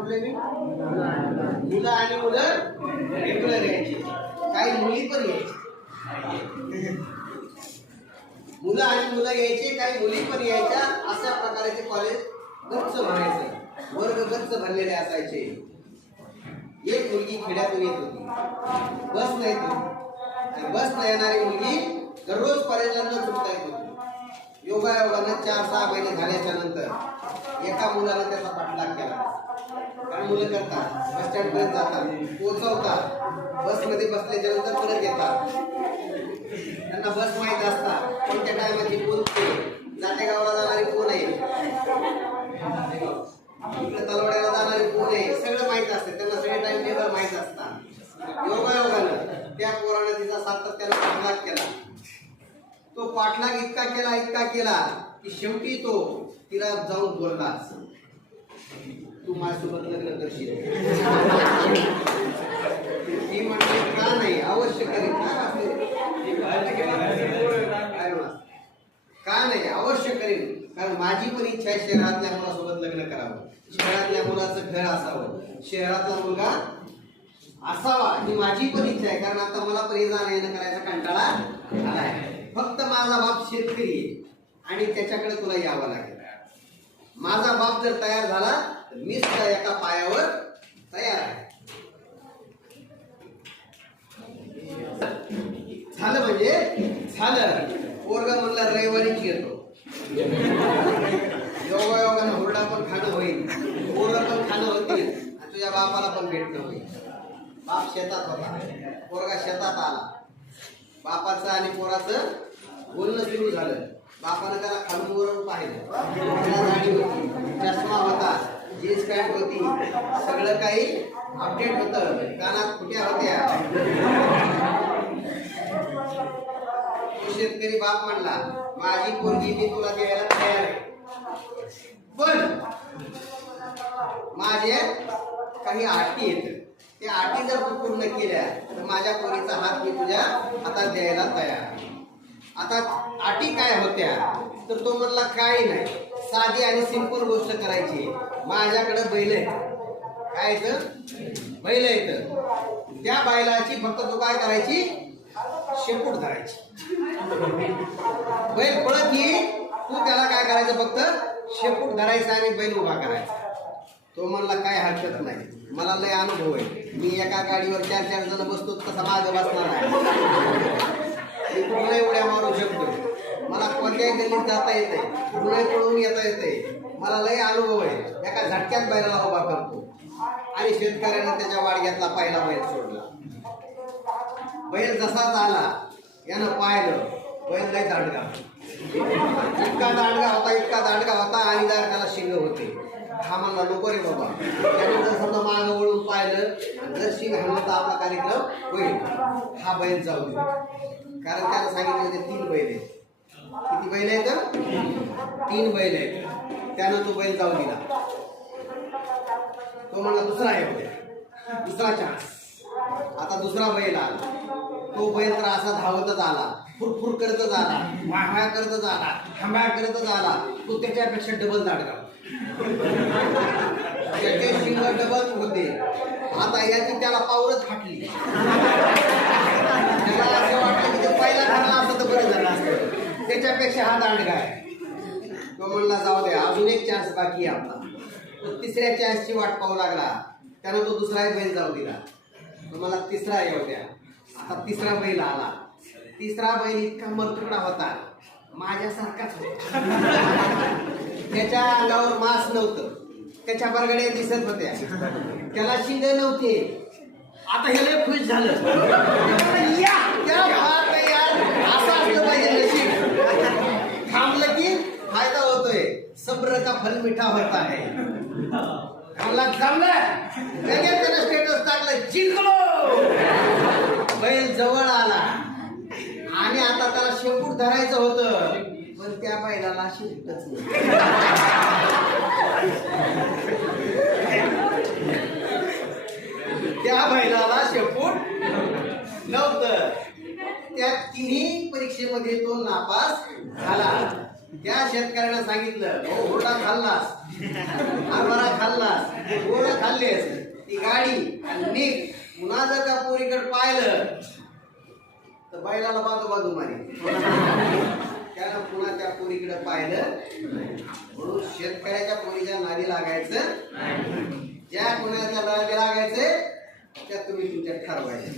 म्हटले मी? मुलं आणि मुलं रेग्युलर यायची, काही मुली पण यायची. मुलं आणि मुलं यायचे, काही मुली पण यायच्या. अशा प्रकारे ते कॉलेज गच्च भरायचं, वर्ग गच्च भरलेले असायचे. एक मुलगी खेड्यातून येत होती, बस नाही होती. बस न येणारी मुलगी दररोज कॉलेजला न चुकता येत होती. योगायोगानं 4-6 महिने झाल्याच्या नंतर एका मुलानं त्याचा पाठलाग केला. कारण मुलं करतात, बस स्टँड पर्यंत जातात, पोहोचवतात, बसमध्ये बसल्याच्या नंतर परत येतात. त्यांना बस माहीत असतात, कोणत्या टायमाची कोणती, जाते गावाला जाणारी कोण आहे, इकडे तलवाड्याला जाणारी कोण आहे, सगळं माहीत असते त्यांना. सगळे टाइम टेबल माहीत असतात. योगायोगानं त्या पोरानं तिचा सातत्यानं पाठलाग केला. तो पाठलाग इतका केला की शेवटी तो तिला जाऊन बोलला, तू माझ्यासोबत लग्न करशील? ती म्हणते का नाही, अवश्य करेन. का नाही, अवश्य करेन, कारण माझी पण इच्छा आहे शहरातल्या मुलासोबत लग्न करावं, शहरातल्या मुलाचं घर असावं, शहरातला मुलगा असावा, ही माझी पण इच्छा आहे. कारण आता मला पण जाणं येणं करायचा कंटाळा आलाय. फक्त माझा बाप शेतकरी आहे आणि त्याच्याकडे तुला यावं लागेल. माझा बाप जर तयार झाला तर मी सुद्धा एका पायावर तयार आहे. झालं म्हणजे झालं. पोरगा म्हणला रविवारीच येतो. योगायोगानं हुरडा पण खाणं होईल, पोरं पण खाणं होतील आणि तुझ्या बापाला पण भेटणं होईल. बाप शेतात होता, पोरगा शेतात आला. बापाचं आणि पोराचं बोलणं सुरू झालं. बापानं त्याला खालून वरून पाहिलं, गाडी होती, चष्मा होता, जीन्स पॅन्ट होती, सगळं काही अपडेट होतं, कानात फुट्या होत्या. तो शेतकरी बाप म्हणला, माझी पोरगी मी तुला द्यायला तयार आहे, पण माझे काही अटी आहेत. त्या अटी जर तू पूर्ण केल्या तर माझ्या पोरीचा हात मी तुझ्या हातात द्यायला तयार आहे. आता अटी काय होत्या तर तो म्हणला काही नाही, साधी आणि सिंपल गोष्ट करायची. माझ्याकडे बैल आहे, काय येतं, बैल येतं, त्या बैलाची फक्त तू काय करायची, शेपूट धरायची. बैल पळत येईल, तू त्याला काय करायचं, फक्त शेपूट धरायचा आणि बैल उभा करायचा. तो म्हणला काय हरकत नाही, मला लय अनुभव आहे, मी एका गाडीवर 4-4 जण बसतो, तसा मागे बसणार नाही, मी कुठलाही उड्या मारू शकतो, मला कोणत्याही गल्लीत जाता येते, कुठलाही पळून येता येते, मला लय अनुभव आहे. एका झटक्यात बैलाला उभा करतो. आणि शेतकऱ्यानं त्याच्या वाडग्यातला पहिला बैल सोडला. बैल जसाच आला, यानं पाहिलं, बैल लय दांडगा, इतका दांडगा होता आणि जर त्याला शिंग होते. हा म्हणला नको रे बाबा. त्याने जर समजा मागं वळून पाहिलं, जर शिंग हाणलं तर आपला कार्यक्रम होईल, हा बैल जाऊ दे. कारण त्याला सांगितलं होते 3 बैल आहेत. किती बैल आहेत? 3 बैल आहेत. त्यानं तो बैल जाऊ दिला. तो म्हणला दुसरा येऊ द्या, दुसरा चान्स. आता दुसरा बैल आला. तो बैल तर असा धावतच आला, फुरफुर करतच आला, वाहव्या करतच आला, थांब्या करतच आला. तो त्याच्यापेक्षा डबल दांडगा, त्याचे शिंग डबल होते. आता याची त्याला पावरच फाटली. त्याला असं वाटलं की ते पहिला ठरला असं तर बरं झालं असतं, त्याच्यापेक्षा हा दांडगा आहे. तो म्हणला जाऊ द्या, अजून एक चान्स बाकी आहे आपला. तो तिसऱ्या चान्सची वाट पाहू लागला. त्यानं तो दुसरा बैल जाऊ दिला. तो मला तिसरा येऊ द्या. आता तिसरा बैल आला. तिसरा बैल इतका मरतुकडा होता, माझ्यासारखाच होता. त्याच्या अंगावर मांस नव्हतं, त्याच्या बरगड्या दिसत होत्या, त्याला शिंग नव्हते. आता हे लय खुश झालं. असं असलं पाहिजे नशीब. थांबलं की फायदा होतोय. सब्र का फल मिठा होता है. थांबलं लगेच त्यानं स्टेटस टाकलं, जिंकलो. बैल जवळ आला आणि आता त्याला शेपूट धरायचं होतं, पण त्या बैलाला शेपूटच नाही. त्या बैलाला शेपूट नव्हतं. त्या 3ही परीक्षेमध्ये तो नापास झाला. त्या शेतकऱ्यानं सांगितलं हो हुरडा खाल्लास, हरभरा खाल्लास, गोड खाल्लेस, ती गाडी आणि निघ. पुन्हा जर का पोरीकडे पाहिलं तर बैलाला बाजू मारी. त्यानं पुन्हा त्या पोरीकडे पाहिलं. म्हणून शेतकऱ्याच्या पोरीच्या नादी लागायचं, ज्या कोणाच्या नादी लागायचे त्या तुम्ही तुमच्या ठरवायचे.